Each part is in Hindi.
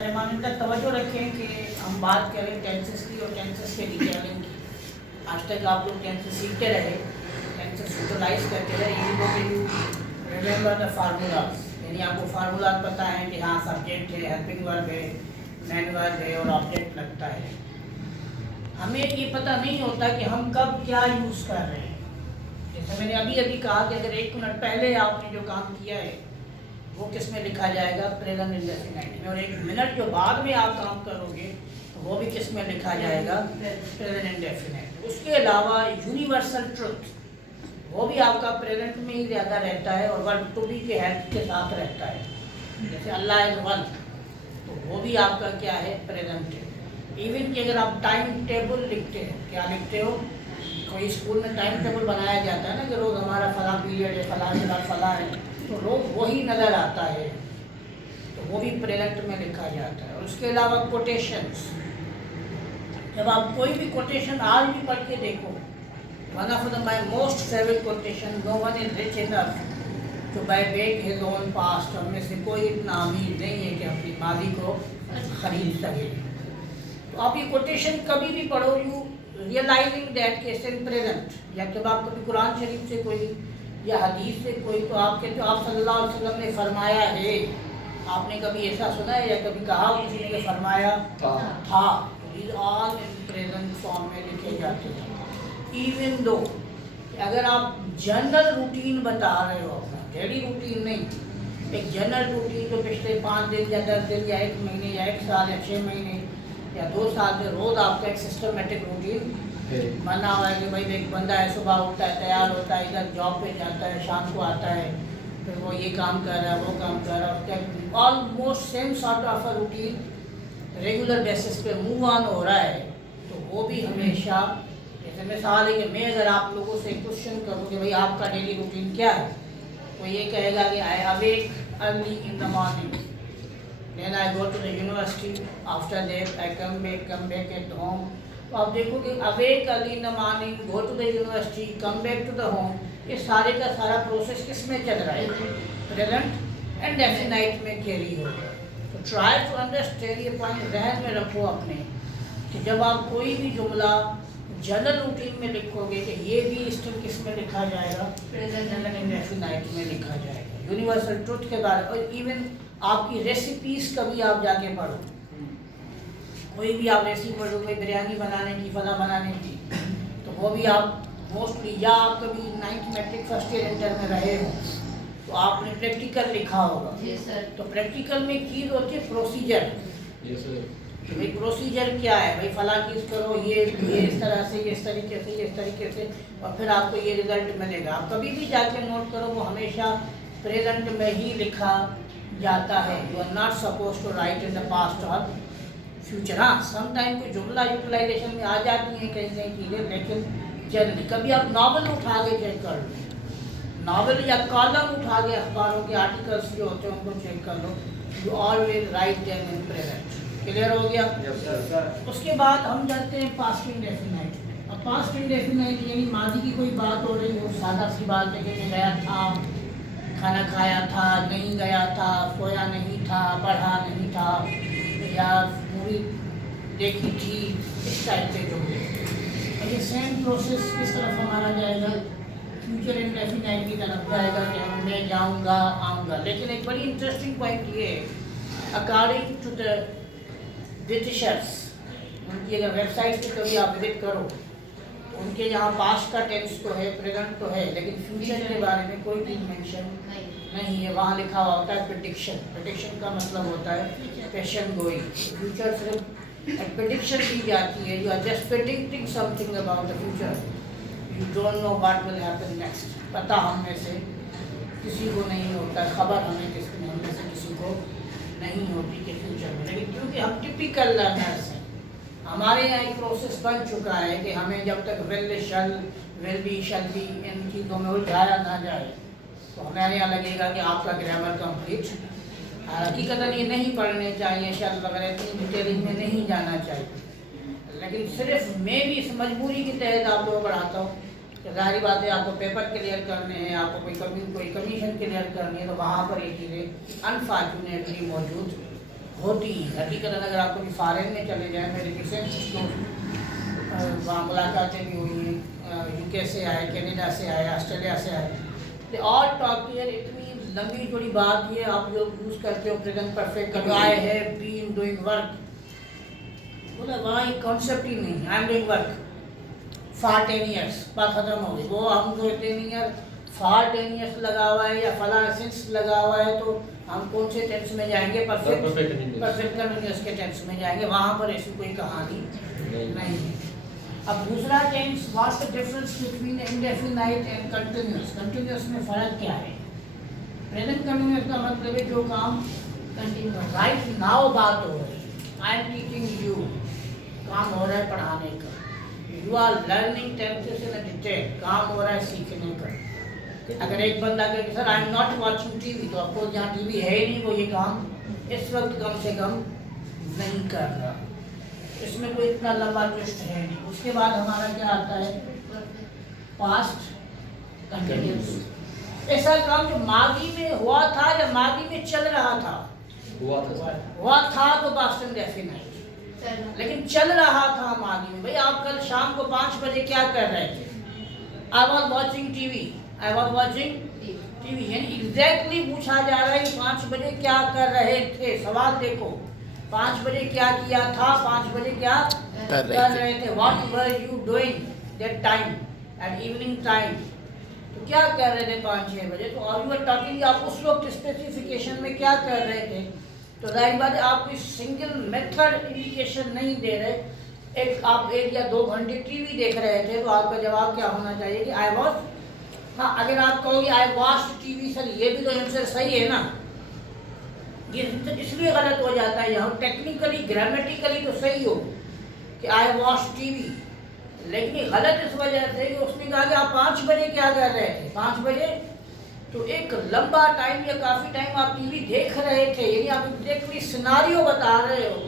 माननीय तवज्जो रखें कि हम बात करें टेंसेस की और टेंसेस के डिटेलिंग की। आज तक आप लोग टेंसेस सीखते रहे, टेंसेस यूटिलाइज करते रहे, यू रिमेंबर द फार्मूलाज, यानी आपको फार्मूलाज पता है कि हाँ सब्जेक्ट है, हेल्पिंग वर्ब है, मेन वर्ब है और ऑब्जेक्ट लगता है। हमें ये पता नहीं होता कि हम कब क्या यूज़ कर रहे हैं। जैसे मैंने अभी अभी कहा कि अगर 1 मिनट पहले आपने जो काम किया है वो किस में लिखा जाएगा, प्रेजेंट इंडेफिनिट में, और 1 मिनट जो बाद में आप काम करोगे तो वो भी किस में लिखा जाएगा, प्रेजेंट इंडेफिनिट। उसके अलावा यूनिवर्सल ट्रुथ वो भी आपका प्रेजेंट में ही ज़्यादा रहता है और वर्ब टू बी के हेल्प के साथ रहता है। जैसे अल्लाह इज़ वन, तो वो भी आपका क्या है, प्रेजेंट है। इवन कि अगर आप टाइम टेबल लिखते हैं, क्या लिखते हो, कोई स्कूल में टाइम टेबल बनाया जाता है ना कि रोज़ हमारा फला पीरियड है, फला के बाद फला है, तो रोज़ वही नज़र आता है, तो वो भी प्रेजेंट में लिखा जाता है। और उसके अलावा कोटेशंस, जब आप कोई भी कोटेशन आज भी पढ़ के देखो, one of the my most favourite quotation, no one is rich enough to buy back his own past, हमें से कोई इतना अमीर नहीं है कि अपनी माजी को खरीद सके। तो आप ये कोटेशन कभी भी पढ़ो, you realising that case in present, या जब आप कभी कुरान शरीफ से कोई या हदीस से कोई, तो आप कहते हो आप सल्लल्लाहु अलैहि वसल्लम ने फरमाया है, आपने कभी ऐसा सुना है या कभी कहा किसी ने फरमाया था, is all in present form में लिखे जाते हैं। इवन दो अगर आप जनरल रूटीन बता रहे हो, अपना डेली रूटीन नहीं, एक जनरल रूटीन जो पिछले 5 दिन या 10 दिन या 1 महीने या 1 साल या 6 महीने या 2 साल से रोज़ आपका एक सिस्टमेटिक रूटीन बना हुआ है कि भाई एक बंदा है, सुबह उठता है, तैयार होता है, इधर जॉब पे जाता है, शाम को आता है, फिर वो ये काम कर रहा है, वो काम कर रहा है, almost same sort of a routine regular basis पे मूव ऑन हो रहा है, तो वो भी हमेशा, जैसे मिसाल है कि मैं अगर आप लोगों से क्वेश्चन करूँ कि भाई आपका डेली रूटीन क्या है, तो ये कहेगा कि I awake early in the morning, then I go to the university, after that I come back at home। तो आप देखो कि awake early in the morning, go to the university, come back to the home, ये सारे का सारा प्रोसेस किस में चल रहा है, प्रेजेंट एंड डेफिनाइट में कैरी हो रहा है। तो ट्राई टू अंडरस्टैंड, ये पॉइंट ध्यान में रखो अपने, कि जब आप कोई भी जुमला जनरल रूटीन में लिखोगे कि ये भी स्टिल किस में लिखा जाएगा, प्रेजेंट एंड डेफिनाइट में लिखा जाएगा। यूनिवर्सल ट्रुथ के बारे में, और इवन आपकी रेसिपीज़ कभी आप जाके पढ़ो, कोई भी आप रेसिपी पढ़ो, कोई बिरयानी बनाने की, फला बनाने की, तो वो भी आप मोस्टली, या आप कभी 9th matric first year inter में रहे हो तो आपने प्रैक्टिकल लिखा होगा। तो प्रैक्टिकल में चीज़ होती है प्रोसीजर। भाई प्रोसीजर क्या है, भाई फला चीज़ करो, ये इस तरह से, ये इस तरीके से, ये इस तरीके से, और फिर आपको ये रिजल्ट मिलेगा। आप कभी भी जाके नोट करो, वो हमेशा प्रेजेंट में ही लिखा जाता है। You are not suppose to write in the past और फ्यूचर। हाँ, समटाइम कोई जुमला यूटिलाइजेशन में आ जाती है कई कई चीज़ें, लेकिन जनरली कभी आप नावल उठा के चेक कर लो, नावल या कॉलम उठा के अखबारों के आर्टिकल्स जो होते हैं उनको चेक कर लो, you always write them in present. Clear हो गया? उसके बाद हम जाते हैं पास्ट इंडेफिनाइट में। अब पास्ट इंडेफिनाइट यानी माजी की कोई बात हो रही हो, सादा सी बात है कि गया था, खाना खाया था, नहीं गया था, सोया नहीं था, पढ़ा नहीं था, या मूवी देखी थी, इस टाइप के जुमले। और ये सेम प्रोसेस किस तरफ हमारा जाएगा, फ्यूचर इंडेफिनाइट की तरफ जाएगा कि हम मैं जाऊंगा, आऊँगा। लेकिन एक बड़ी इंटरेस्टिंग पॉइंट ये है, अकॉर्डिंग टू द ब्रिटिशर्स, उनकी अगर वेबसाइट पे कभी आप विजिट करो, उनके यहाँ पास्ट का टेंस तो है, प्रेजेंट तो है, लेकिन फ्यूचर के बारे में कोई चीज़ मेंशन नहीं है। वहाँ लिखा हुआ होता है प्रेडिक्शन। प्रेडिक्शन का मतलब होता है पेशन गोइंग। फ्यूचर सिर्फ एक प्रेडिक्शन दी जाती है, you are just predicting something about the future, you don't know what will happen next. पता हम में से किसी को नहीं होता, खबर हम में से किसी को नहीं होती कि फ्यूचर में, लेकिन क्योंकि हम टिपिकल लर्नर्स हैं, हमारे यहाँ एक प्रोसेस बन चुका है कि हमें जब तक will shall will be shall be in चीज़ों में उलझाया ना जाए, तो हमारे यहाँ लगेगा कि आपका ग्रामर कंप्लीट। हकीकतन ये नहीं पढ़ने चाहिए, शल वगैरह इतनी डिटेलिंग में नहीं जाना चाहिए, लेकिन सिर्फ मैं भी इस मजबूरी के तहत आप लोगों को पढ़ाता हूँ कि जाहिर बात है आपको पेपर क्लियर करने हैं, आपको कोई कमीशन क्लियर करनी है, तो वहाँ पर ये चीज़ें अनफॉर्चुनेटली मौजूद होती हैं। हकीकत अगर आप कभी फॉरेन में चले जाएँ, मेरे रिसेंट दोस्त वहाँ मुलाकातें भी हुई हैं, यूके से आए, कनाडा से आए, ऑस्ट्रेलिया से आए, दे ऑल टॉक हियर। इतनी लंबी चौड़ी बात ये आप लोग यूज़ करते हो present perfect, I have been doing work, बोला वहाँ एक कॉन्सेप्ट ही नहीं, I am doing work for 10 years, बात खत्म हो गई। वो हम जो 10 ईयर फॉर 10 ईयर्स लगा हुआ है या फला सिंस लगा हुआ है, तो हम कौन से टेंस में जाएंगे? परफेक्ट कंटिन्यूअस के टेंस में जाएंगे। वहाँ पर ऐसी कोई कहानी नहीं है। अब दूसरा tense, what's the difference between indefinite and continuous? Continuous में फ़र्क क्या है? प्रेजेंट कंटिन्यूअस का मतलब है जो काम कंटिन्यूअस, राइट नाउ बात हो रही है, आई एम टीचिंग यू, काम हो रहा है पढ़ाने का, you are learning tenses in detail, काम हो रहा है सीखने का। अगर एक बंदा कहे sir I am not watching TV, तो आपको जहाँ टीवी है ही नहीं, वो ये काम इस वक्त कम से कम नहीं कर रहा। इसमें कोई इतना लंबा ट्विस्ट है नहीं। उसके बाद हमारा क्या आता है? पास्ट कंटिन्यूअस, ऐसा काम जो माजी में हुआ था या माजी में चल रहा था, हुआ था तो पास्ट इंडेफिनाइट, लेकिन चल रहा था माजी में। भाई आप कल शाम को 5 बजे क्या कर रहे थे? I was watching TV, I was watching TV, यानी एग्जैक्टली पूछा जा रहा है कि 5 बजे क्या कर रहे थे। सवाल देखो, 5 बजे क्या किया था, 5 बजे क्या कर रहे थे, what were you doing that time at evening time, तो क्या कर रहे थे 5-6 बजे। तो और यू आर टॉकिंग, आप उस वक्त स्पेसिफिकेशन में क्या कर रहे थे, तो जाहिर बात है आप कोई सिंगल मेथड इंडिकेशन नहीं दे रहे। आप 1 या 2 घंटे टीवी देख रहे थे, तो आपका जवाब क्या होना चाहिए कि आई वॉज। हाँ, अगर आप कहोगे आई वॉच्ड टीवी, सर ये भी तो आंसर सही है ना, ये इसलिए गलत हो जाता है यहाँ। टेक्निकली ग्रामेटिकली तो सही हो कि आई वॉच टीवी, लेकिन ये गलत इस वजह से कि उसने कहा कि आप 5 बजे क्या कर रहे थे। 5 बजे तो एक लंबा टाइम या काफ़ी टाइम आप टीवी देख रहे थे, यानी आप एग्जैक्टली सिनारियो बता रहे हो,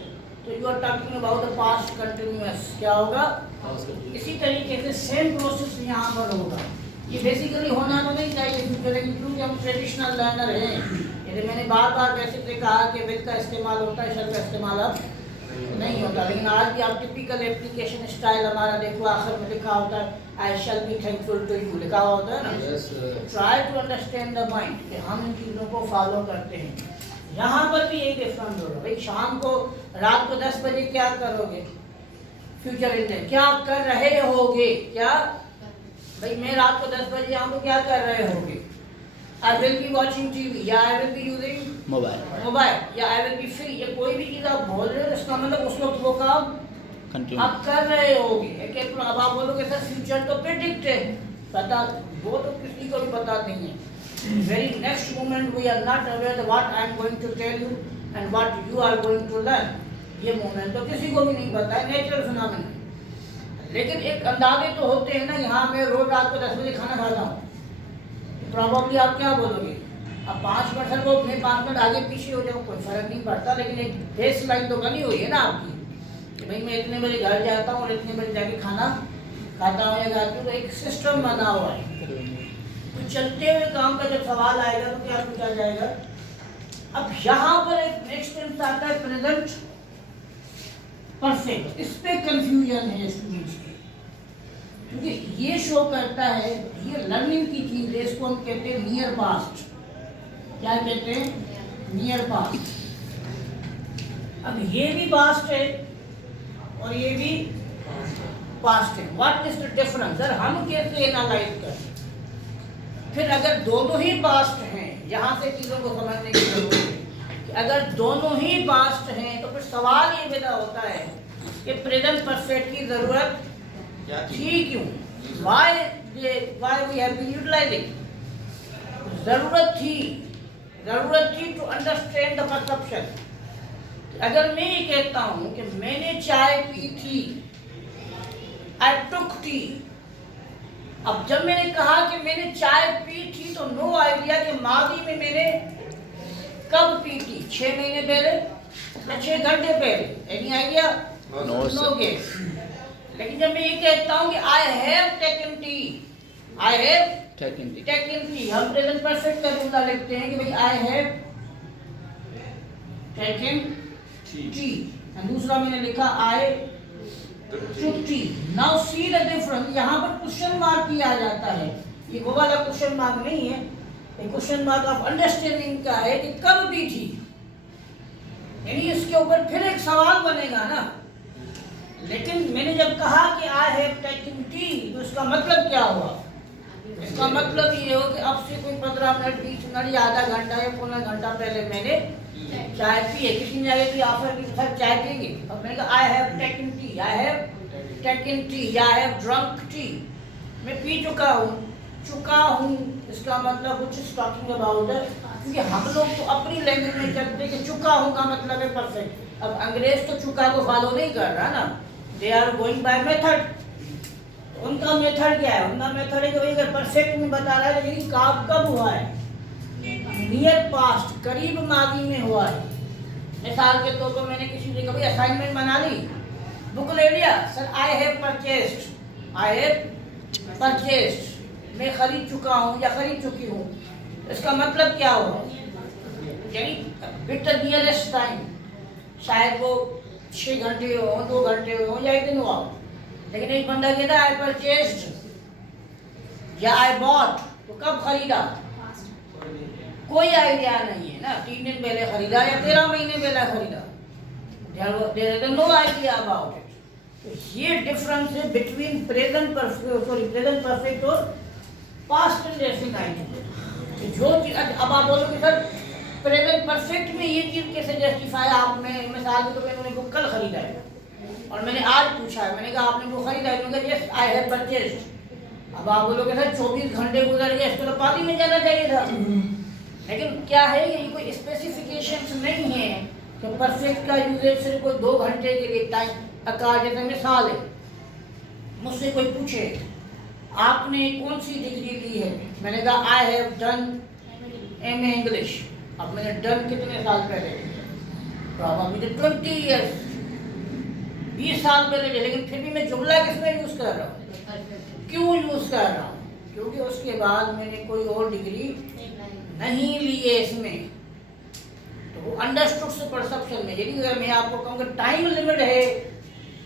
तो you are talking about the past continuous. क्या होगा? इसी तरीके से सेम प्रोसेस यहाँ पर होगा। ये बेसिकली होना तो नहीं चाहिए क्योंकि हम ट्रेडिशनल लर्नर हैं। यदि मैंने बार बार बेसिकली कहा कि विल का इस्तेमाल होता है, शल का इस्तेमाल अब नहीं होता, लेकिन आज भी आप टिपिकल एप्लीकेशन स्टाइल हमारा देखो, आखिर में लिखा होता है I shall be thankful to you, लिखा होता है ना। Try to understand the mind कि हम इन चीज़ों को फॉलो करते हैं। यहाँ पर भी यही डिफरेंस होगा। भाई शाम को रात को 10 बजे क्या करोगे, फ्यूचर इंटेंस क्या कर रहे होगे, क्या भाई मैं रात को 10 बजे आऊँ तो क्या कर रहे होगे? I will be watching TV, या I will be using mobile, या आई विल बी फ्री, या कोई भी चीज़ आप बोल रहे हो इसका मतलब उस वक्त वो काम आप कर रहे होगे। अब आप बोलोगे सर फ्यूचर तो प्रेडिक्ट है, पता वो तो किसी को भी पता नहीं है। Very next moment we are not aware what I am going to tell you and what you are going to learn, ये मोमेंट तो किसी को भी नहीं पता है, नेचुरल फिनोमेना। लेकिन एक अंदाजे तो होते हैं ना। यहाँ मैं रोज रात को 10 बजे खाना खाता हूँ, प्रॉब्ली आप क्या बोलोगे? अब 5% को मैं 5 मिनट आगे पीछे हो जाऊँ, कोई फर्क नहीं पड़ता, लेकिन एक बेस लाइन तो बनी हुई है ना आपकी कि भाई मैं इतने बजे घर जाता हूँ और इतने बजे जाके खाना खाता हूँ या खाती हूँ, तो एक सिस्टम बना हुआ है। तो चलते हुए काम का जब सवाल आएगा तो क्या पूछा जाएगा? अब यहाँ पर एक नेक्स्ट टेंस आता है प्रेजेंट परफेक्ट। इस पे कंफ्यूजन है स्टूडेंट्स की, क्योंकि ये शो करता है, ये लर्निंग की चीज़ है, इसको हम कहते हैं नियर पास्ट। क्या कहते हैं? Near past. अब ये भी पास्ट है और ये भी पास्ट है। What is the difference? Sir हम कैसे एनालाइज करें? फिर अगर दोनों ही पास्ट हैं, यहाँ से चीज़ों को समझने की जरूरत है कि अगर दोनों ही पास्ट हैं तो फिर सवाल ये पैदा होता है कि प्रेजेंट परफेक्ट की ज़रूरत थी क्यों? Why we have been utilizing? ज़रूरत थी टू अंडरस्टैंड द परसेप्शन। अगर मैं ये कहता हूँ कि मैंने चाय पी थी, आई टुक टी, अब जब मैंने कहा कि मैंने चाय पी थी तो नो आइडिया कि माजी में मैंने कब पी थी, 6 महीने पहले या 6 घंटे पहले, एनी आइडिया? No guess. लेकिन जब मैं ये कहता हूँ कि I have taken T, I have taken T, हम प्रेजेंट परफेक्ट का जुमला लिखते हैं कि भाई आई हैव टेकन टी, दूसरा मैंने लिखा I took tea. Now see the difference, यहाँ पर क्वेश्चन मार्क किया जाता है, ये वो वाला क्वेश्चन मार्क नहीं है, ये क्वेश्चन मार्क ऑफ अंडरस्टैंडिंग का है कि कब दी थी, यानी इसके ऊपर फिर एक सवाल बनेगा ना। लेकिन मैंने जब कहा कि आई हैव टेकन टी, तो इसका मतलब क्या हुआ? इसका मतलब ये हो कि अब से कोई 15 मिनट 20 मिनट या आधा घंटा या पौना घंटा पहले मैंने चाय पी है। किसी ने आगे ऑफर की सर चाय पिएंगे, अब मैंने कहा I have taken T, I have taken T, I have drunk T, मैं पी चुका हूँ, इसका मतलब कुछ टॉकिंग अबाउट है, क्योंकि हम लोग तो अपनी लैंग्वेज में चलते कि चुका हूँ का मतलब है परफेक्ट। अब अंग्रेज तो चुका को फॉलो नहीं कर रहा ना, they are going by method. उनका मेथड क्या है? उनका मेथड है कि भाई अगर परफेक्ट में बता रहा है लेकिन कब हुआ है, नियर पास्ट, करीब माजी में हुआ है। मिसाल के तौर पर मैंने किसी ने कभी असाइनमेंट बना ली, बुक ले लिया, sir I have purchased, I have purchased, मैं खरीद चुका हूँ या खरीद चुकी हूँ, इसका मतलब क्या हुआ? यानी विद द नियरेस्ट टाइम, शायद वो 6 घंटे हो, 2 घंटे हो या 1 दिन हुआ, लेकिन एक बंदा कहता है आई परचेस्ड या आई बॉट, तो कब खरीदा? कोई आइडिया नहीं है ना, 3 दिन पहले खरीदा या 13 महीने पहले खरीदा, there is no idea about it. तो ये डिफरेंस है बिटवीन प्रेजेंट परफेक्ट और पास्ट इंडेफिनिट। जो चीज अब आप बोलोगे सर प्रेजेंट परफेक्ट में ये चीज कैसे जस्टिफाई? आप में मिसाल के तौर पे मैंने बुक कल खरीदा है और मैंने आज पूछा है, मैंने कहा आपने बुक खरीदा है, मैंने कहा यस आई हैव परचेस्ड। अब आप बोलोगे सर 24 घंटे गुजर गए, इसको तो पार्टी में जाना चाहिए था। लेकिन क्या है, ये कोई स्पेसिफिकेशंस नहीं है तो परफेक्ट का यूजेज सिर्फ कोई 2 घंटे के लिए टाइम अकार। जैसे मिसाल है, मुझसे कोई पूछे आपने कौन सी डिग्री ली है, मैंने कहा I have done MA English. अब मैंने डन कितने साल पहले, प्रॉब्लम 20 ईयर्स, 20 साल पहले, लेकिन फिर भी मैं जुमला किसमें यूज कर रहा हूँ? क्यों यूज कर रहा हूँ? क्योंकि उसके बाद मैंने कोई और डिग्री नहीं ली है इसमें। तो वो अंडरस्टूड से परसेप्शन में, यदि अगर मैं आपको कहूँ कि टाइम लिमिट है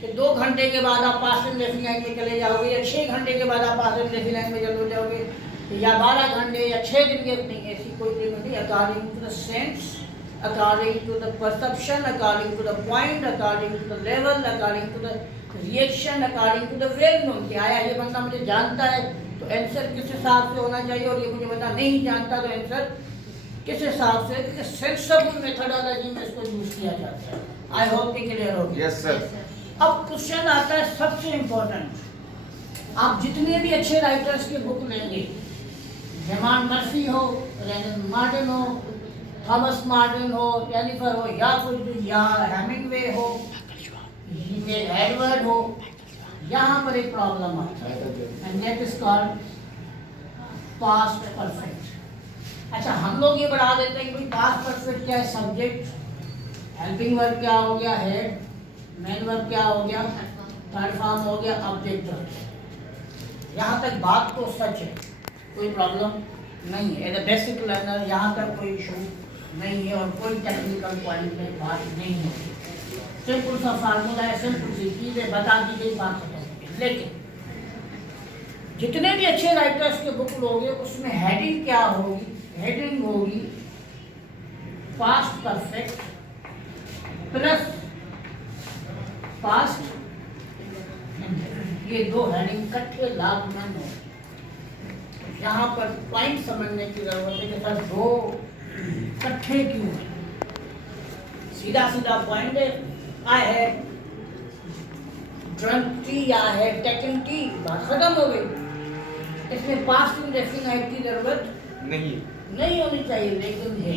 कि 2 घंटे के बाद आप पास्ट इंडेफिनिट में चले जाओगे या 6 घंटे के बाद आप पास्ट इंडेफिनिट में चले जाओगे या 12 घंटे या 6 दिन के, नहीं, ऐसी कोई लिमिट नहीं। According to the sense, according to the perception, according to the point, according to the level, according to the reaction, according to the well known कि आया ये बंदा मुझे जानता है तो आंसर किस हिसाब से होना चाहिए, और ये मुझे बंदा नहीं जानता तो आंसर किस हिसाब से, क्योंकि सेंसिबल मेथोडोलॉजी में इसको यूज किया जाता है। आई होप कि क्लियर हो गया। Yes sir. अब क्वेश्चन आता है सबसे इम्पोर्टेंट, आप जितने भी अच्छे राइटर्स की बुक लेंगे, जेमान मर्फी हो, रेनन मार्टिन हो, थॉमस मार्टिन हो, जेनिफर हो, या कोई या हेमिंगवे हो, एडवर्ड हो, यहाँ पर एक प्रॉब्लम आता है and that is called past perfect. अच्छा, हम लोग ये बढ़ा देते हैं कि भाई पास्ट परफेक्ट क्या है? सब्जेक्ट, हेल्पिंग वर्ब क्या हो गया, हेड, मेन वर्ब क्या हो गया, थर्ड फॉर्म हो गया, ऑब्जेक्ट हो गया। यहाँ तक बात तो सच है, कोई प्रॉब्लम नहीं है। एज अ बेसिक लर्नर यहाँ तक कोई इशू नहीं है और कोई टेक्निकल पॉइंट में बात नहीं है। सिंपल सा फार्मूला है, सिंपल सी चीज़ है, बता दी गई बात खत्म। लेकिन जितने भी अच्छे राइटर्स के बुक लोगे उसमें हेडिंग क्या होगी? हेडिंग होगी पास्ट परफेक्ट प्लस पास्ट, ये 2 हेडिंग इकट्ठे लागूमंद हो। यहाँ पर पॉइंट समझने की जरूरत है कि सर 2 इकट्ठे क्यों है? सीधा सीधा पॉइंट है, आई हैव ड्रंक टी या है टेकन टी, बात खत्म हो गई। इसमें पास्ट इंडेफिनिट की जरूरत नहीं होनी चाहिए, लेकिन है।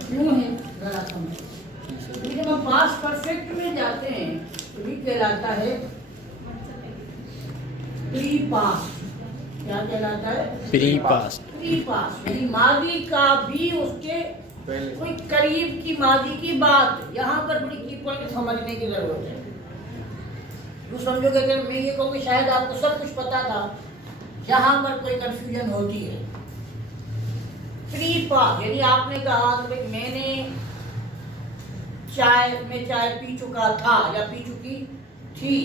क्यों है जरा समझो। जब हम पास्ट परफेक्ट में जाते हैं तो ये कहलाता है प्री पास्ट। क्या कहलाता है? Pre past. प्री पास्ट यानी माजी का भी उसके कोई करीब की माजी की बात। यहाँ पर बड़ी की पॉइंट समझने की जरूरत है। तो समझो कि अगर मैं ये कहूँ कि शायद आपको सब कुछ पता था, यहाँ पर कोई कंफ्यूजन होती है। प्री पास्ट यानी आपने कहा कि भाई मैंने चाय पी चुका था या पी चुकी थी।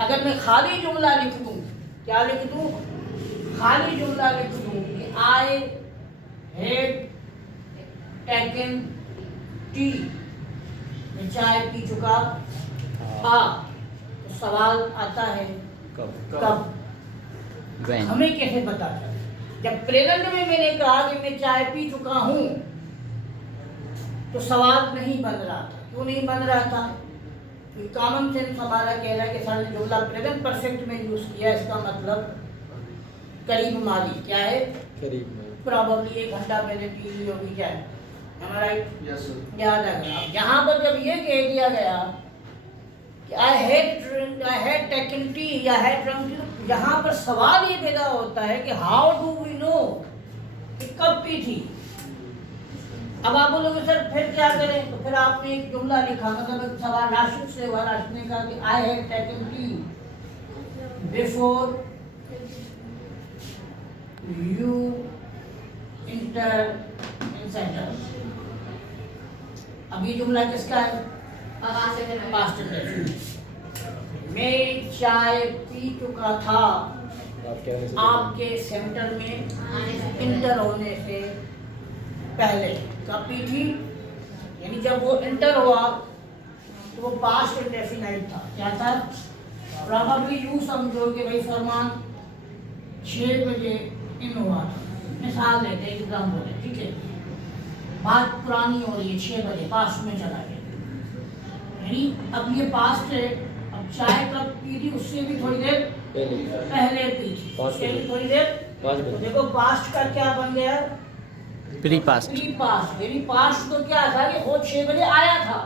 अगर मैं खाली जुमला लिख दूं, क्या लिख दूं? खाली जुमला लिख दूं कि आई हैड टेकन टी, मैं चाय पी चुका था, तो सवाल आता है कब? हमें कैसे पता चला? जब प्रेजेंट में मैंने कहा कि मैं चाय पी चुका हूं, तो सवाल नहीं बन रहा था। क्यों नहीं बन रहा था? कॉमन सेंस हमारा कह रहा है कि सर जुमला प्रेजेंट परफेक्ट में यूज किया, इसका मतलब करीब माली। क्या है? करीब माली। प्रोबेबली 1 घंटा पहले पी ली होगी चाय, हमारा याद आ गया। यहाँ पर जब ये कह दिया गया कि आई हैड टेकन टी या हैड ड्रंक टी, तो यहाँ पर सवाल ये पैदा होता है कि हाउ डू वी नो कि कब पी थी। अब आप बोलोगे सर फिर क्या करें? तो फिर आपने एक जुमला लिखा, मतलब एक सवाल राशिद से हुआ। राशिद ने कहा कि I had taken tea before you enter in centre. अब ये जुमला किसका है? Past tense. मैं चाय पी चुका था आपके सेंटर में इंटर होने से पहले। कब पी थी? यानी जब वो इंटर हुआ तो वो पास्ट इंडेफिनाइट था। क्या था? प्रोबेबली यूं समझो कि भाई फरमान 6 बजे इन हुआ था, मिसाल देते एग्जाम्पल है, ठीक है। बात पुरानी हो रही है, 6 बजे पास्ट में चला गया, यानी अब ये पास्ट है। अब चाय कब पी थी? उससे भी थोड़ी देर पहले पी थी, उससे भी थोड़ी देर। तो देखो पास्ट का क्या बन गया? Pre past. यानी पास्ट तो क्या था कि वो 6 बजे आया था,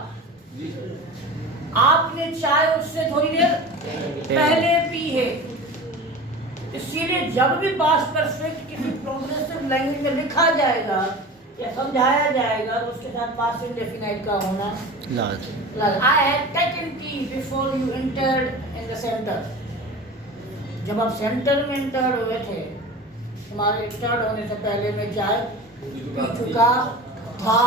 आपने चाय उससे थोड़ी देर पहले पी है। इसीलिए जब भी पास्ट परफेक्ट किसी प्रोग्रेसिव लैंग्वेज में लिखा जाएगा या समझाया जाएगा, तो उसके साथ पास्ट इंडेफिनाइट का होना लाजिम। आई had taken tea before you entered in the centre. जब आप सेंटर में एंटर हुए थे, तुम्हारे एंटर होने से पहले मैं चाय पी चुका था।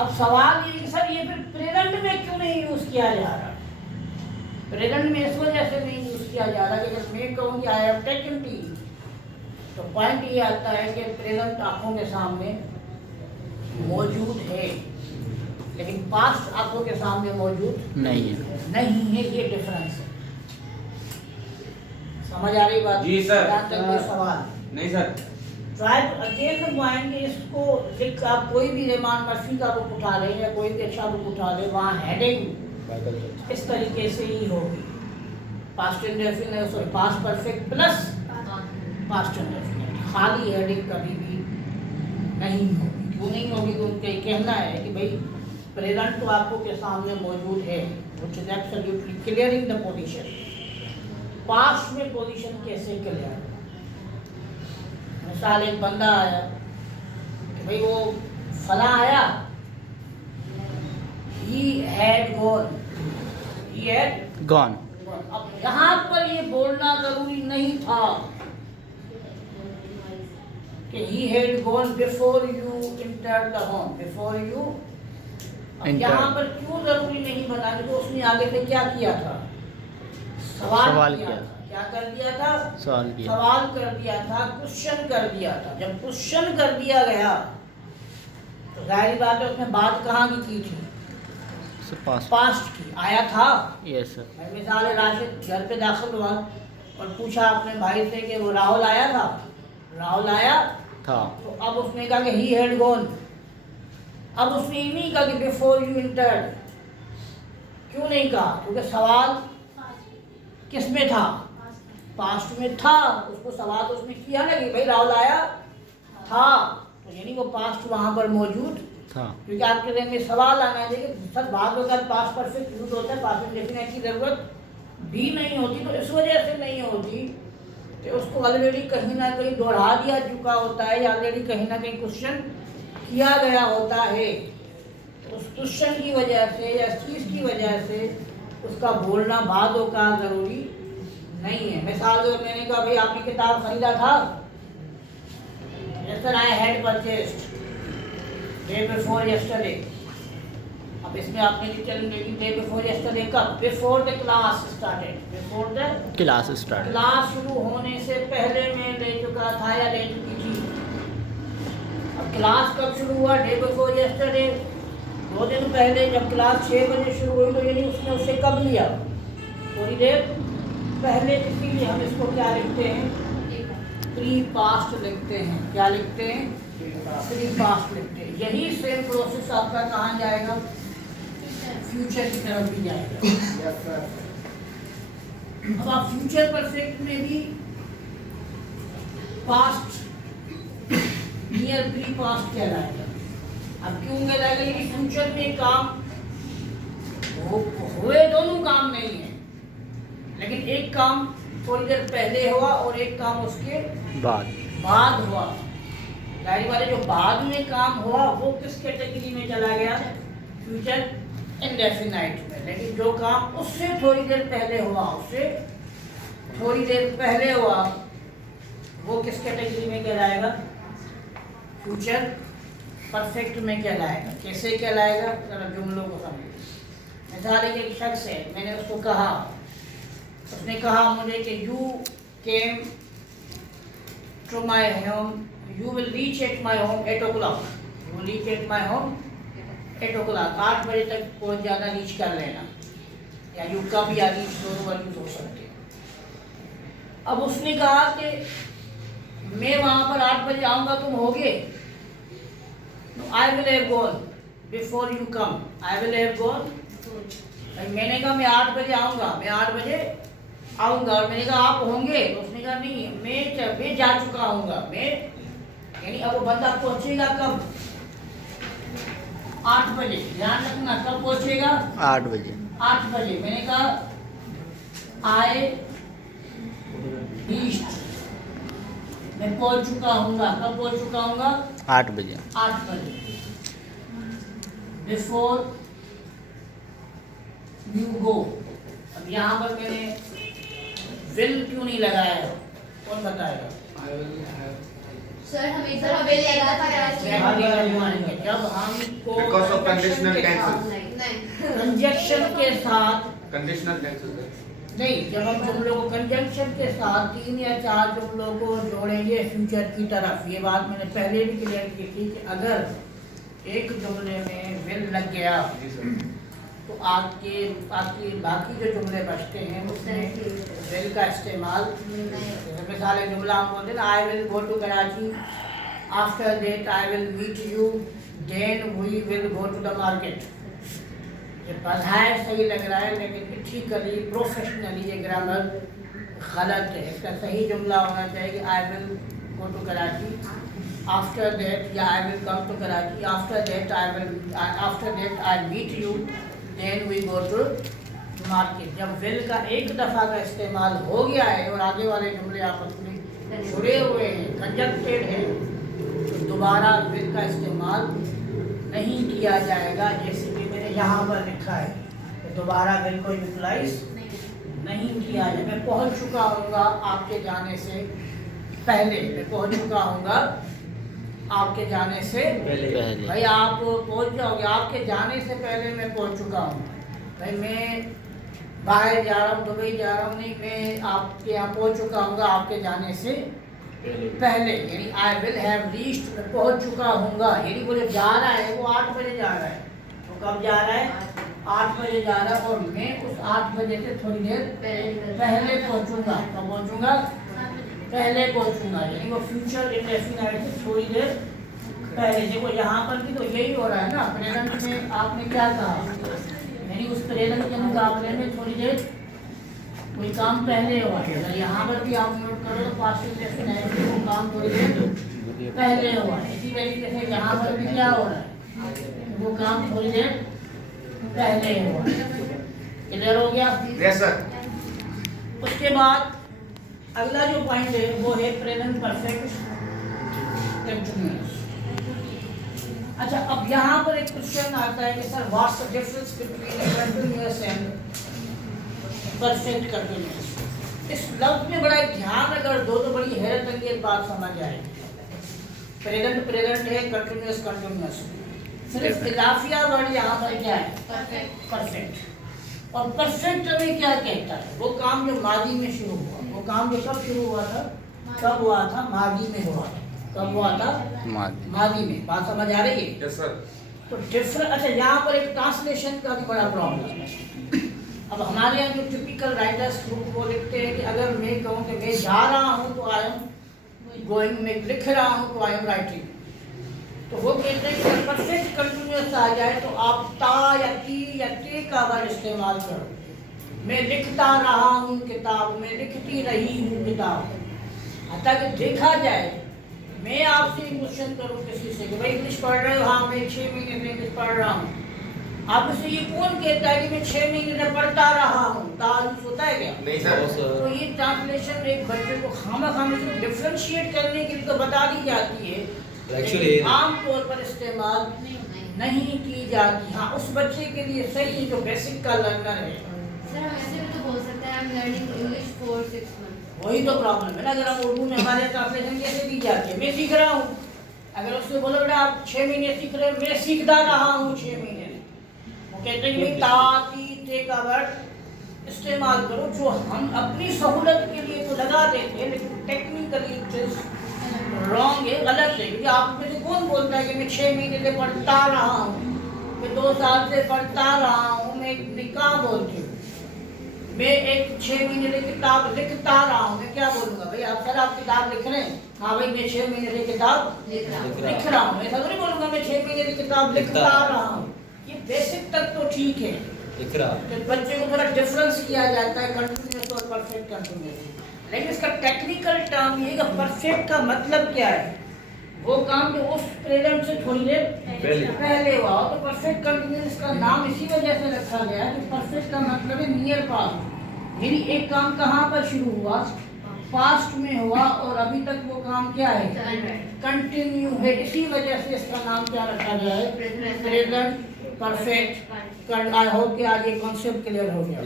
अब सवाल ये सर ये फिर प्रेजेंट में क्यों नहीं यूज किया जा रहा? प्रेजेंट में इस वजह से नहीं यूज किया जा रहा कि अगर मैं कहूँ कि आई हैव टेकन टी, तो पॉइंट ये आता है कि प्रेजेंट आंखों के सामने मौजूद है, लेकिन पास्ट आंखों के सामने मौजूद नहीं है। ये डिफरेंस है। समझ आ रही बात? जी सर। कोई सवाल? नहीं sir. Try to again the point, इसको लिख आप कोई भी रहमान मर्फी का बुक उठा लें या कोई भी अच्छा बुक उठा लें, वहाँ हेडिंग इस तरीके से ही होगी। Past indefinite, sorry past perfect plus past indefinite. खाली हेडिंग कभी भी नहीं होगी। क्यों नहीं होगी? तो उनका ये कहना है कि भाई प्रेजेंट तो आपको के सामने मौजूद है, which is absolutely clearing the position. Past में पोजीशन कैसे क्लियर? मिसाल एक बंदा आया कि भाई वो फला आया, he had gone। अब यहाँ पर ये बोलना जरूरी नहीं था कि he had gone before you entered the home, before you। अब यहाँ पर क्यों जरूरी नहीं बना? तो उसने आगे से क्या किया था? सवाल किया था। क्या कर दिया था? सवाल कर दिया था, क्वेश्चन कर दिया था। जब क्वेश्चन कर दिया गया तो जाहिर बात है उसने बात कहाँ की थी? पास्ट की। आया था? Yes sir. मिसाल राशिद घर पे दाखिल हुआ और पूछा अपने भाई से कि वो राहुल आया था? राहुल आया था। तो अब उसने कहा कि ही हैड गॉन। अब उसने ये नहीं कहा कि बिफोर यू एंटर्ड। क्यों नहीं कहा? क्योंकि सवाल किस में था? पास्ट में था। उसको सवाल तो उसने किया ना कि भाई राहुल आया था, तो यानी वो पास्ट वहाँ पर मौजूद था। क्योंकि आपके जहन में सवाल आना चाहिए कि सर बाद में पास्ट परफेक्ट यूज होता है, पास्ट इंडेफिनिट की जरूरत भी नहीं होती। तो इस वजह से नहीं होती कि उसको ऑलरेडी कहीं ना कहीं दोहरा दिया चुका होता है या ऑलरेडी कहीं ना कहीं क्वेश्चन किया गया होता है। उस क्वेश्चन की वजह से या इस चीज़ की वजह से उसका बोलना बाद का ज़रूरी नहीं है। मिसाल जो मैंने कहा भाई आपने किताब खरीदा था, sir I had purchased day before yesterday. अब इसमें आपने चलेंगे कि डे बिफोर यस्टरडे कब? Before the class started, before the class start, class शुरू होने से पहले मैं ले चुका था या ले चुकी थी। अब क्लास कब शुरू हुआ? डे बिफोर यस्टरडे, 2 दिन पहले जब क्लास 6 बजे शुरू हुई, तो यानी उसने उससे कब लिया? थोड़ी देर पहले। इसीलिए हम इसको क्या लिखते हैं? प्री पास्ट लिखते हैं। क्या लिखते हैं? प्री पास्ट लिखते हैं। यही सेम प्रोसेस आपका कहाँ जाएगा? फ्यूचर की तरफ भी जाएगा। अब आप फ्यूचर परफेक्ट में भी पास्ट नियर प्री पास्ट कहलाएगा। अब क्यों कहलाएगा? ये फ्यूचर में काम हुए दोनों काम नहीं है, लेकिन एक काम थोड़ी देर पहले हुआ और एक काम उसके बाद हुआ। गाड़ी वाले जो बाद में काम हुआ वो किस कैटेगरी में चला गया? फ्यूचर इंडेफिनाइट में। लेकिन जो काम उससे थोड़ी देर पहले हुआ, उससे थोड़ी देर पहले हुआ, वो किस कैटेगरी में कहलाएगा? फ्यूचर परफेक्ट में कहलाएगा। कैसे कहलाएगा? जरा जुमलों को समझिए। मिसाल एक शख्स है, मैंने उसको कहा, उसने कहा मुझे कि you came to my home, you will reach at my home 8 o'clock, you will reach at my home 8 o'clock, 8 बजे तक पहुंच जाना, रीच कर लेना, या यू कब या रीच दोनों बार यूज हो सकते हैं। अब उसने कहा कि मैं वहां पर 8 बजे आऊंगा, तुम होगे? I will have gone before you come, I will have gone. मैंने कहा मैं 8 बजे आऊंगा, मैं 8 बजे आऊंगा, और मैंने कहा आप होंगे? तो उसने कहा नहीं, मैं जा चुका हूँगा। मैं यानी अब वो बंदा पहुंचेगा कब? 8 बजे। ध्यान रखना, कब पहुंचेगा? 8 बजे। 8 बजे। मैंने कहा आई रीच्ड, मैं पहुंच चुका हूँगा। कब पहुंच चुका हूँगा? 8 बजे। 8 बजे। Before you go. अब यहाँ पर मैंने विल क्यों नहीं लगाया है? कौन बताएगा? सर हम इधर विल लगा था जब हमको Because of conditional tenses. Conjunction के साथ, कंडीशनल टेंसेस नहीं, जब हम जुमलों को कंजंक्शन के साथ 3 या 4 जुमलों को जोड़ेंगे फ्यूचर की तरफ, ये बात मैंने पहले भी क्लियर की थी कि अगर एक जुमले में विल लग गया तो आपके बाकी जो जुमले बचते हैं उसमें विल का इस्तेमाल, मिसाल एक जुमला हम बोलते हैं ना, I will go to Karachi, after that I will meet you, then we will go to the market. ये पढ़ाए सही लग रहा है, लेकिन इथिकली प्रोफेशनली ये ग्रामर गलत है। इसका सही जुमला होना चाहिए कि I will go to Karachi, after that, या I will come to Karachi, after that I meet you, then we go to market. जब विल का एक दफ़ा का इस्तेमाल हो गया है और आगे वाले जुमले आपस में जुड़े हुए हैं, कंजक्टेड है, तो दोबारा विल का इस्तेमाल नहीं किया जाएगा। जैसे कि मैंने यहाँ पर लिखा है तो दोबारा विल को यूटिलाइज नहीं किया जाए। मैं पहुँच चुका हूँगा आपके जाने से पहले, मैं पहुँच चुका हूँगा आपके जाने से पहले। भाई आप पहुँच जाओगे, आपके जाने से पहले मैं पहुँच चुका हूँ। भाई मैं बाहर जा रहा हूँ, दुबई जा रहा हूँ, नहीं, मैं आपके यहाँ पहुँच चुका हूँ आपके जाने से पहले, यानी आई विल हैव रीच्ड, मैं पहुँच चुका हूँगा। यानी वो जो जा रहा है वो 8 बजे जा रहा है, तो कब जा रहा है? 8 बजे जा रहा है, और मैं उस 8 बजे से थोड़ी देर पहले पहुँचूँगा। कब पहुँचूँगा? पहले पहुँचूँगा। यानी वो फ्यूचर इंडेफिनाइट से थोड़ी देर पहले। देखो यहाँ पर भी तो यही हो रहा है ना, प्रेजेंट में आपने क्या कहा, यानी उस प्रेजेंट के मुकाबले में थोड़ी देर कोई काम पहले हुआ है। अगर यहाँ पर भी आप नोट करो तो पास्ट इंडेफिनाइट में वो काम थोड़ी देर पहले हुआ है। इसी तरीके से यहाँ पर भी क्या हो रहा है, वो काम थोड़ी देर पहले हुआ है। क्लियर हो गया? Yes sir. उसके बाद अगला जो पॉइंट है वो है प्रेजेंट परफेक्ट कंटिन्यूअस। अच्छा, अब यहाँ पर एक क्वेश्चन आता है कि sir what's the difference between continuous and perfect continuous. इस लफ्ज में बड़ा ध्यान अगर दो तो बड़ी हैरत अंगेज बात समझ आएगी। प्रेजेंट प्रेजेंट है, कंटिन्यूअस कंटिन्यूअस। सिर्फ इजाफिया वर्ड यहाँ पर क्या है? परफेक्ट। परफेक्ट। और परफेक्ट में क्या कहता है? वो काम जो माजी में शुरू हुआ, वो काम जो कब शुरू हुआ था? कब हुआ था? माजी में हुआ था। कब हुआ था? माजी में। बात समझ आ रही है? Yes sir. तो डिफरेंट, अच्छा यहाँ पर एक ट्रांसलेशन का भी बड़ा प्रॉब्लम है। अब हमारे यहाँ जो टिपिकल राइटर्स वो लिखते हैं कि अगर मैं कहूँ कि मैं जा रहा हूँ तो आई एम गोइंग, मैं लिख रहा हूँ तो आई एम राइटिंग, तो वो कहते हैं कि परफेक्ट कंटिन्यूअस आ जाए तो आप ता या ती या ते का वर्ड इस्तेमाल करो। मैं लिखता रहा हूँ किताब, मैं लिखती रही हूँ किताब। ताकि देखा जाए, मैं आपसे क्वेश्चन करूँ किसी से कि भाई इंग्लिश पढ़ रहे हो? हाँ, मैं 6 महीने से इंग्लिश पढ़ रहा हूँ। आपसे ये कौन कहता है कि मैं 6 महीने से पढ़ता रहा हूँ? ताल्लुक होता है क्या? नहीं सर। तो ये ट्रांसलेशन एक बच्चे को खामा-खामा से डिफरेंशिएट करने के लिए तो बता दी जाती है, लेकिन आमतौर पर इस्तेमाल नहीं की जाती। हाँ, उस बच्चे के लिए सही है जो बेसिक का लर्नर है। सर हम ऐसे भी तो बोल सकते हैं I am learning English for 6 months. वही तो प्रॉब्लम है ना। अगर हम उर्दू में हमारे ट्रांसलेशन कैसे दी जाती है? मैं सीख रहा हूँ। अगर उससे बोलो बेटा आप 6 महीने सीख रहे हो, मैं सीखता रहा हूँ 6 महीने। वो कहते हैं कि ता ती ते का वर्ड इस्तेमाल करो, जो हम अपनी सहूलत के लिए तो लगा देते हैं, लेकिन टेक्निकली इट इज रॉन्ग है, गलत है। क्योंकि आप में से कौन बोलता है कि मैं 6 महीने से पढ़ता रहा हूँ, मैं 2 साल से पढ़ता रहा हूँ, मैं निकाह बोलती हूँ, मैं एक 6 महीने से किताब लिखता रहा हूँ। मैं क्या बोलूँगा? भाई आप सर आप किताब लिख रहे हैं? हाँ भाई मैं 6 महीने से किताब लिख रहा हूँ। ऐसा तो नहीं बोलूँगा मैं 6 महीने से किताब लिखता रहा हूँ। ये बेसिक तक तो ठीक है, तो बच्चे को थोड़ा डिफरेंस किया जाता है कंटिन्यूअस और परफेक्ट कंटिन्यूअस। लेकिन इसका टेक्निकल टर्म ये कि परफेक्ट का मतलब क्या है? वो काम जो उस प्रेजेंट से थोड़ी देर पहले हुआ हो। तो परफेक्ट कंटिन्यूअस का नाम इसी वजह से रखा गया है कि परफेक्ट का मतलब है नियर पास्ट, यानी एक काम कहाँ पर शुरू हुआ? पास्ट में हुआ और अभी तक वो काम क्या है? कंटिन्यू है। इसी वजह से इसका नाम क्या रखा गया है? Present perfect. आई होप कि आज ये कॉन्सेप्ट क्लियर हो गया।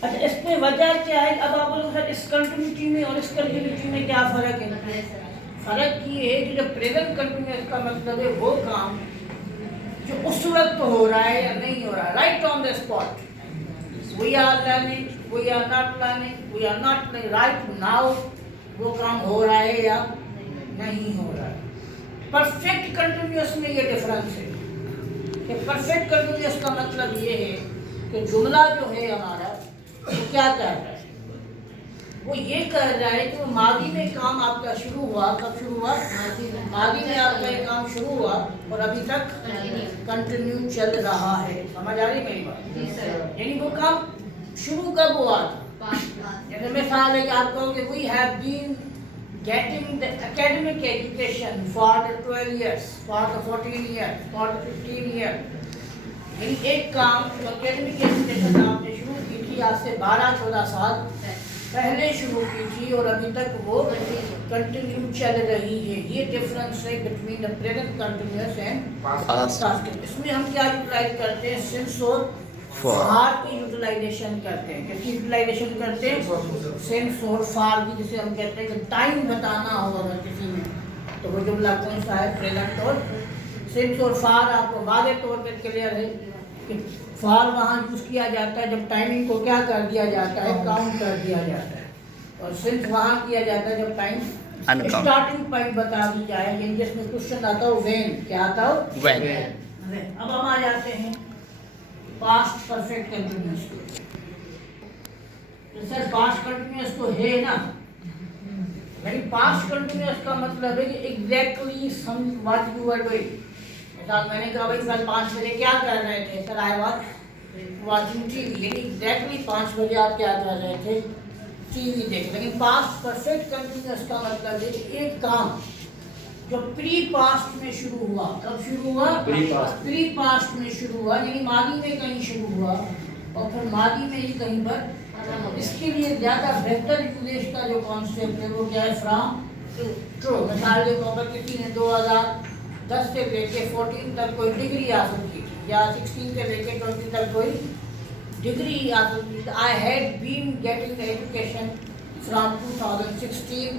अच्छा, इसमें वजह क्या है? अब आप बोलो सर इस कंटिन्यूटी में और इस कंटिन्यूटी में क्या फ़र्क है? फ़र्क ये है कि जब प्रेजेंट कंटिन्यूअस का मतलब है वो काम जो उस वक्त हो रहा है या नहीं हो रहा है, right on the spot. We are learning, we are not learning, we are not right now, वो काम हो रहा है या नहीं हो रहा है। परफेक्ट कंटिन्यूअस में ये डिफरेंस है कि परफेक्ट कंटिन्यूअस का मतलब ये है कि जुमला जो है हमारा वो क्या कर रहा है? वो ये कर रहा है कि वो माजी में काम आपका शुरू हुआ। कब शुरू हुआ? माजी में आपका ये काम शुरू हुआ और अभी तक कंटिन्यू चल रहा है। समझ आ रही मेरी बात? यानी वो काम शुरू कब हुआ था? जैसे मिसाल है कि आप कहोगे we have been getting the academic education for the 12 years, for the 14 years, for the 15 years. यानी एक काम जो academic education आपने शुरू की थी आज से 12-14 साल पहले शुरू की थी और अभी तक वो कंटिन्यू चल रही है। ये डिफरेंस है between the present continuous and past. इसमें हम क्या यूटिलाइज करते हैं? सिंस और फार की यूटिलाइजेशन करते हैं। किसकी यूटिलाइजेशन करते हैं? सिंस और फार की, जिसे हम कहते हैं कि टाइम बताना हो अगर किसी में, तो वो जुमला कौन सा है? प्रेजेंट। और सिंस और फार आपको वाज़े तौर पर क्लियर है कि फार वहाँ यूज़ किया जाता है जब टाइमिंग को क्या कर दिया जाता है? काउंट कर दिया जाता है। और सिंस वहाँ किया जाता है जब टाइम स्टार्टिंग पॉइंट बता दी जाए, यानी जिसमें क्वेश्चन आता हो व्हेन, क्या आता हो? व्हेन। अब हम आ जाते हैं पास्ट परफेक्ट कंटिन्यूअस को। तो सर पास्ट कंटिन्यूअस तो है ना, लेकिन पास्ट कंटिन्यूअस का मतलब है कि exactly some what you are doing. मिसाल मैंने कहा भाई कल 5 बजे क्या कर रहे थे? Sir I was watching TV. यानी एग्जैक्टली 5 बजे आप क्या कर रहे थे? टीवी देख। लेकिन पास्ट परफेक्ट कंटिन्यूअस का मतलब है कि एक काम जो प्री पास्ट में शुरू हुआ। कब शुरू हुआ? प्री पास्ट में शुरू हुआ, यानी मादी में कहीं शुरू हुआ और फिर मादी में ही कहीं पर। इसके लिए ज़्यादा बेहतर यूजेज का जो कॉन्सेप्ट है वो क्या है? From to. मिसाल के तौर पर किसी ने 2010 से लेके 14 तक कोई डिग्री हासिल की थी या 16 से लेके 20 तक कोई डिग्री हासिल की थी। I had been getting the education from 2016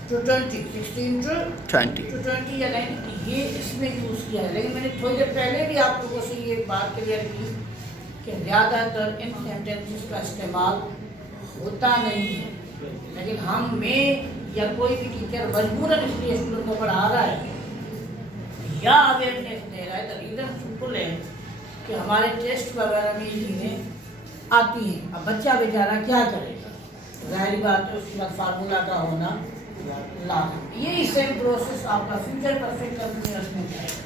to to 20, 16 to 20. 20 या 90, ये इसमें यूज़ किया है। लेकिन मैंने थोड़ी देर पहले भी आप लोगों से ये बात क्लियर की कि ज़्यादातर इन सेंटेंसेस का इस्तेमाल होता नहीं है, लेकिन हम में या कोई भी टीचर मजबूरन इसलिए स्टूडेंट को पढ़ा रहा है या अवेयरनेस दे रहा है। तो रीज़न सिंपल है कि हमारे टेस्ट वगैरह में ये चीज़ें आती हैं। अब बच्चा बेचारा क्या करेगा, ज़ाहिर बात है उसके बाद फार्मूला का होना लाजम। यही सेम प्रोसेस आपका फ्यूचर परफेक्ट कंटिन्यूअस में जाएगा।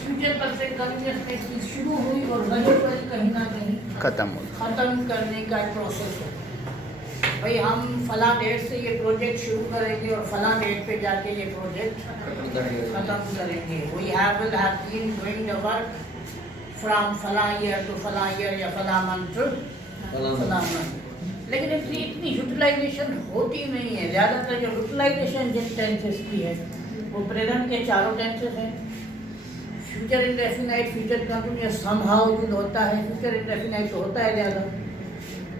फ्यूचर परफेक्ट कंटिन्यूअस में चीज़ शुरू हुई और वही कहीं ना कहीं ख़त्म करने का एक प्रोसेस है। भाई हम फला डेट से ये प्रोजेक्ट शुरू करेंगे और फला डेट पे जाके ये प्रोजेक्ट ख़त्म करेंगे। We have been doing the work from फला ईयर टू फला ईयर या फला मंथ टू फला मंथ, लेकिन इतनी यूटिलाइजेशन होती नहीं है। ज़्यादातर जो यूटिलाइजेशन जिन टेंसेस की है वो प्रेजेंट के चारों टेंसेस हैं। Future indefinite, future continuous somehow use होता है, फ्यूचर इंडेफिनाइट तो होता है ज़्यादा।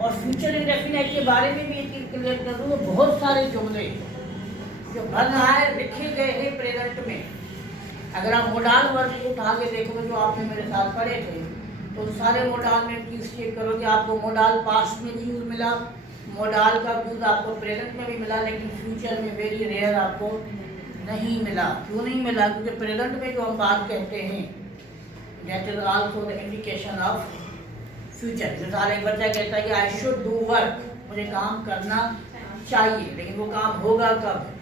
और फ्यूचर इंडेफिनाइट के बारे में भी एक चीज़ क्लियर कर दूँ, बहुत सारे जुमले जो बन रहा है लिखे गए हैं प्रेजेंट में। अगर आप मोडाल वर्ड को उठा के देखोगे जो आपने मेरे साथ पढ़े थे, तो सारे मोडाल में प्लीज चेक करो कि आपको मोडाल पास्ट में भी यूज मिला, मोडाल का यूज आपको प्रेजेंट में भी मिला, लेकिन फ्यूचर में वेरी रेयर आपको नहीं मिला। क्यों नहीं मिला? क्योंकि प्रेजेंट में जो हम बात कहते हैं that is also the indication of future. मिसाल एक बच्चा कहता है कि आई शुड डू वर्क, मुझे काम करना चाहिए, लेकिन वो काम होगा कब?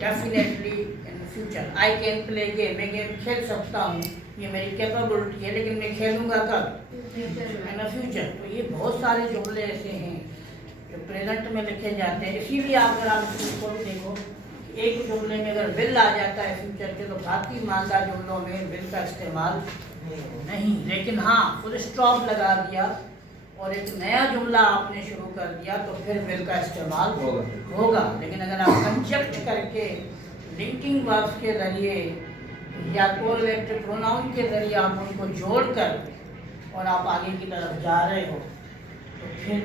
Definitely in future. I can play game, मैं गेम खेल सकता हूँ, ये मेरी कैपेबिलिटी है, लेकिन मैं खेलूंगा कब? In the future. तो ये बहुत सारे जुमले ऐसे हैं जो प्रेजेंट में लिखे जाते हैं। इसीलिए अगर आप इसको भी देखो, एक जुमले में अगर विल आ जाता है फ्यूचर के, तो बाकी मानदा जुमलों में विल का इस्तेमाल नहीं। लेकिन हाँ, फुल स्टॉप लगा दिया और एक नया जुमला आपने शुरू कर दिया तो फिर विल का इस्तेमाल होगा। लेकिन अगर आप कंजक्ट करके लिंकिंग वर्ब्स के जरिए या कोरिलेटिव प्रोनाउन के जरिए आप उनको जोड़कर और आप आगे की तरफ जा रहे हो तो फिर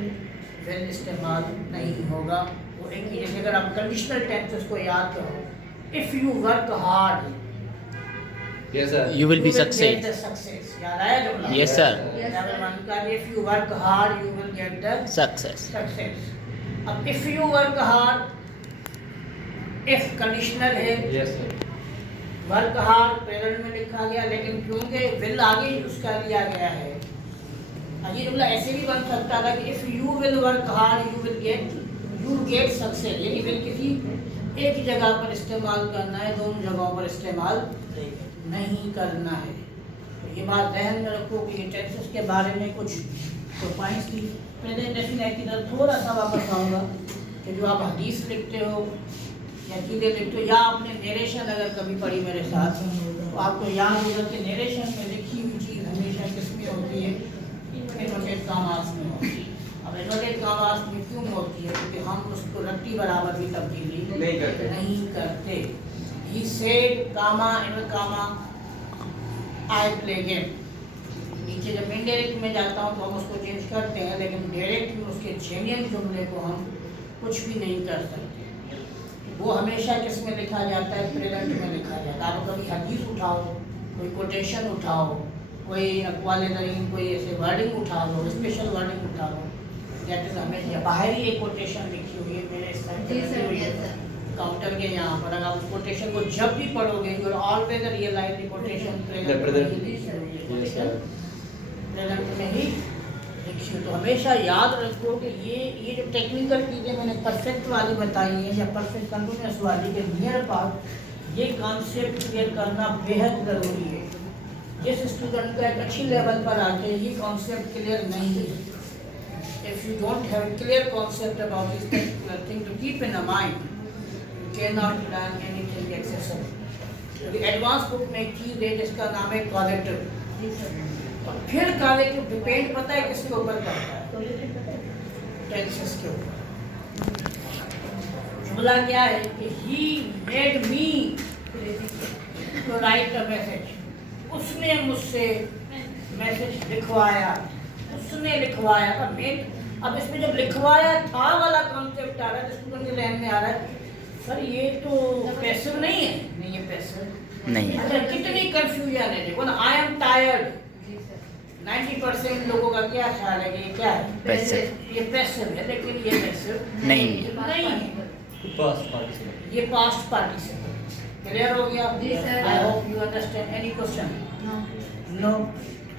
विल इस्तेमाल नहीं होगा। वो एक ही जैसे अगर आप कंडीशनल टेंसेस को याद करो, if you work hard Yes sir. You will be get success. the success. याद आया जुमला? Yes sir. Level 1 का if you work hard you will get the Success. success. अब if you work hard, if conditional है, Yes sir. Work hard present में लिखा गया, लेकिन क्योंकि विल आगे यूज कर लिया गया है, ये जुमला ऐसे भी बन सकता था कि if you will work hard you get success. यानी विल किसी एक जगह पर इस्तेमाल करना है, दोनों जगहों पर इस्तेमाल नहीं करना है। तो ये बात ध्यान में रखो कि ये टेंसेस के बारे में कुछ तो पॉइंट्स थी। प्रेजेंट डेफिनेट की तरफ थोड़ा सा वापस आऊँगा कि जो आप हदीस लिखते हो या चीज़ें लिखते हो या आपने नरेशन अगर कभी पढ़ी मेरे साथ तो आपको याद होगा कि नरेशन में लिखी हुई चीज़ हमेशा किसमें होती है? इन्वर्टेड कॉमास में होती है। अब इन्वर्टेड कॉमास में क्यों होती है? क्योंकि हम उसको रट्टी बराबर भी तब्दीली नहीं करते। He said, comma, inverted comma, I play game. नीचे जब मैं डायरेक्ट में जाता हूँ तो हम उसको चेंज करते हैं, लेकिन डायरेक्ट में उसके जेन्युइन जुमले को हम कुछ भी नहीं कर सकते। वो हमेशा किस में लिखा जाता है? प्रेजेंट में लिखा जाता है। आप कभी हदीस उठाओ, कोई कोटेशन उठाओ, कोई अक़वाल तरीन कोई ऐसे वर्डिंग उठा लो, स्पेशल वर्डिंग उठा लो, जैसे हमें बाहर ही एक कोटेशन लिखी हुई है मेरे इस साइड काउंटर के यहाँ पर, अगर उस कोटेशन को जब भी पढ़ोगे you are always realise the quotation present में ही लिखी। तो हमेशा याद रखो कि ये जो टेक्निकल चीज़ें मैंने परफेक्ट वाली बताई हैं या परफेक्ट कंटिन्यूअस वाली के नियर पास, ये कॉन्सेप्ट क्लियर करना बेहद ज़रूरी है। जिस स्टूडेंट का एक अच्छी लेवल पर आके ये कॉन्सेप्ट क्लियर नहीं है, if you don't have clear concept about this particular thing to keep in a mind, cannot learn anything accessible। तो एडवांस बुक में एक चीज़ है जिसका नाम है कॉलेक्टिव। और फिर कॉलेक्टिव डिपेंड पता है किसके ऊपर करता है? टेंसेस के ऊपर। जुमला क्या है कि he made me to write a message, उसने मुझसे मैसेज लिखवाया, उसने लिखवाया। अब इसमें जब लिखवाया था वाला कॉन्सेप्ट आ रहा है तो स्टूडेंट के जहन में आ रहा है सर ये तो पैसिव नहीं है, नहीं ये पैसिव नहीं है। अच्छा, कितनी कंफ्यूजन है देखो ना, आई एम टायर्ड। जी सर 90% लोगों का क्या ख्याल है कि ये क्या है, पैसिव ये पैसिव है, लेकिन ये पैसिव नहीं ये है। past नहीं है। participle। Past participle. ये पास्ट पार्टिसिपल। क्लियर हो गया? जी, sir. I hope you understand. Any question? No. No,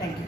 thank you.